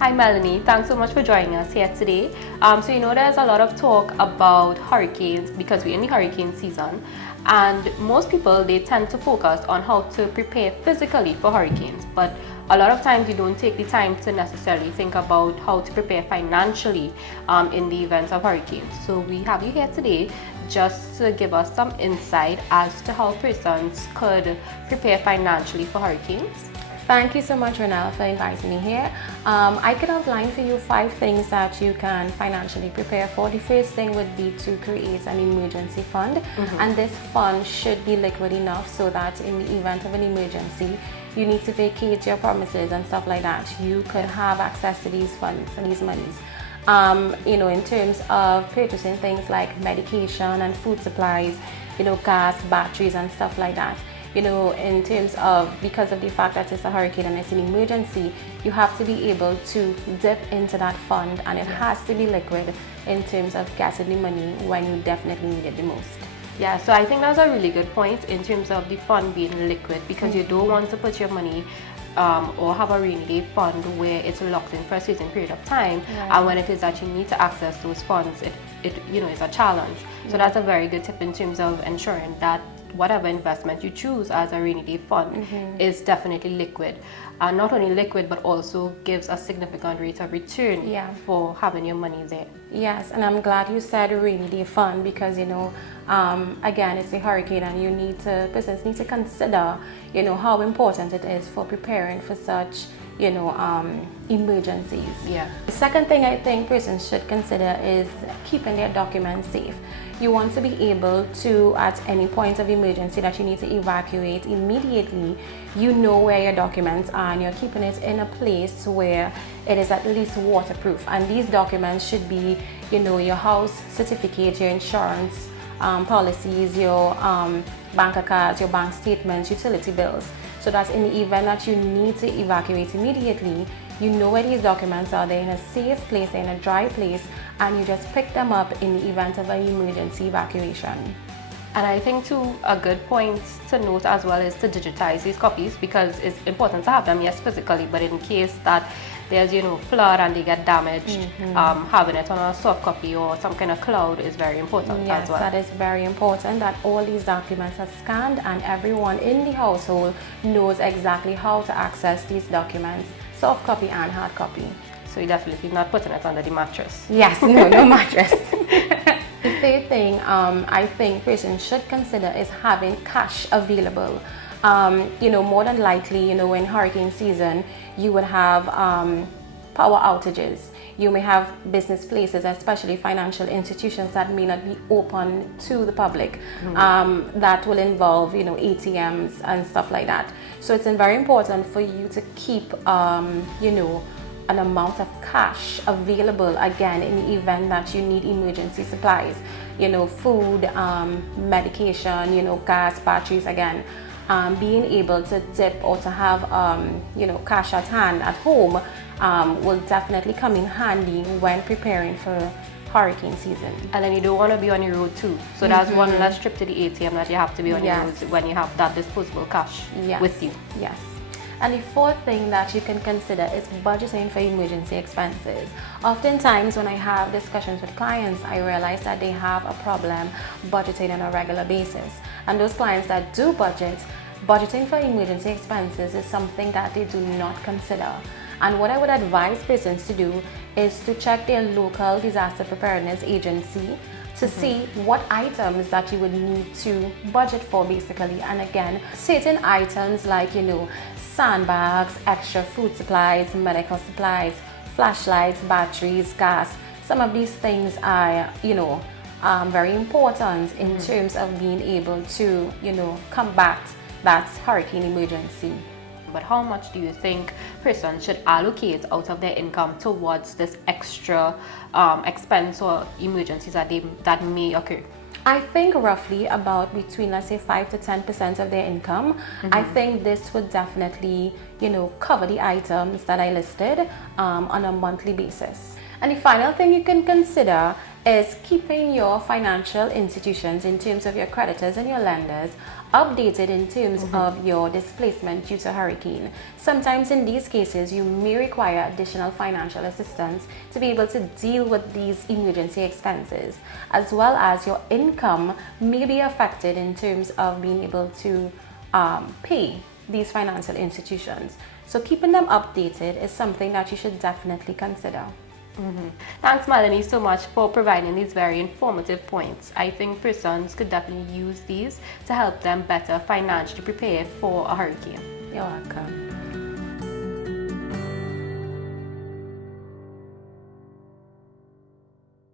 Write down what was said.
Hi Melanie, thanks so much for joining us here today. There's a lot of talk about hurricanes because we're in the hurricane season, and most people, they tend to focus on how to prepare physically for hurricanes, but a lot of times you don't take the time to necessarily think about how to prepare financially in the event of hurricanes. So we have you here today just to give us some insight as to how persons could prepare financially for hurricanes. Thank you so much, Renelle, for inviting me here. I could outline for you 5 things that you can financially prepare for. The first thing would be to create an emergency fund, and this fund should be liquid enough so that in the event of an emergency, you need to vacate your premises and stuff like that, you could have access to these funds and these monies. In terms of purchasing things like medication and food supplies, gas, batteries and stuff like that. In terms of, because of the fact that it's a hurricane and it's an emergency, you have to be able to dip into that fund, and it has to be liquid in terms of getting the money when you definitely need it the most. Yeah, so I think that's a really good point in terms of the fund being liquid, because you don't want to put your money or have a rainy day fund where it's locked in for a certain period of time, and when it is that you need to access those funds, it is a challenge. So that's a very good tip in terms of ensuring that whatever investment you choose as a rainy day fund is definitely liquid, and not only liquid but also gives a significant rate of return for having your money there. Yes, and I'm glad you said rainy day fund, because again, it's a hurricane and persons need to consider how important it is for preparing for such emergencies. The second thing I think persons should consider is keeping their documents safe. You want to be able to, at any point of emergency that you need to evacuate immediately, where your documents are, and you're keeping it in a place where it is at least waterproof. And these documents should be, your house certificate, your insurance policies, your bank cards, your bank statements, utility bills, so that in the event that you need to evacuate immediately, where these documents are. They're in a safe place, they're in a dry place, and you just pick them up in the event of an emergency evacuation. And I think too, a good point to note as well is to digitize these copies, because it's important to have them, yes, physically, but in case that there's flood and they get damaged, having it on a soft copy or some kind of cloud is very important as well. Yes, that is very important, that all these documents are scanned and everyone in the household knows exactly how to access these documents, soft copy and hard copy. So you're definitely not putting it under the mattress. Yes, no mattress. The third thing I think persons should consider is having cash available. More than likely, in hurricane season, you would have power outages. You may have business places, especially financial institutions, that may not be open to the public. That will involve, ATMs and stuff like that. So it's very important for you to keep, an amount of cash available, again, in the event that you need emergency supplies, food, medication, gas, batteries, again. Being able to dip or to have cash at hand at home will definitely come in handy when preparing for hurricane season. And then you don't want to be on the road too, so that's one less trip to the ATM that you have to be on the road when you have that disposable cash with you. Yes. And the fourth thing that you can consider is budgeting for emergency expenses. Oftentimes when I have discussions with clients, I realize that they have a problem budgeting on a regular basis. And those clients that do budgeting for emergency expenses is something that they do not consider. And what I would advise persons to do is to check their local disaster preparedness agency to see what items that you would need to budget for, basically. And again, certain items like, sandbags, extra food supplies, medical supplies, flashlights, batteries, gas. Some of these things are, very important in terms of being able to, combat that hurricane emergency. But how much do you think persons should allocate out of their income towards this extra expense or emergencies that may occur? I think roughly about between, let's say, 5 to 10% of their income. I think this would definitely, cover the items that I listed on a monthly basis. And the final thing you can consider is keeping your financial institutions in terms of your creditors and your lenders updated in terms of your displacement due to hurricane. Sometimes in these cases, you may require additional financial assistance to be able to deal with these emergency expenses, as well as your income may be affected in terms of being able to pay these financial institutions. So keeping them updated is something that you should definitely consider. Thanks, Melanie, so much for providing these very informative points. I think persons could definitely use these to help them better financially prepare for a hurricane. You're welcome.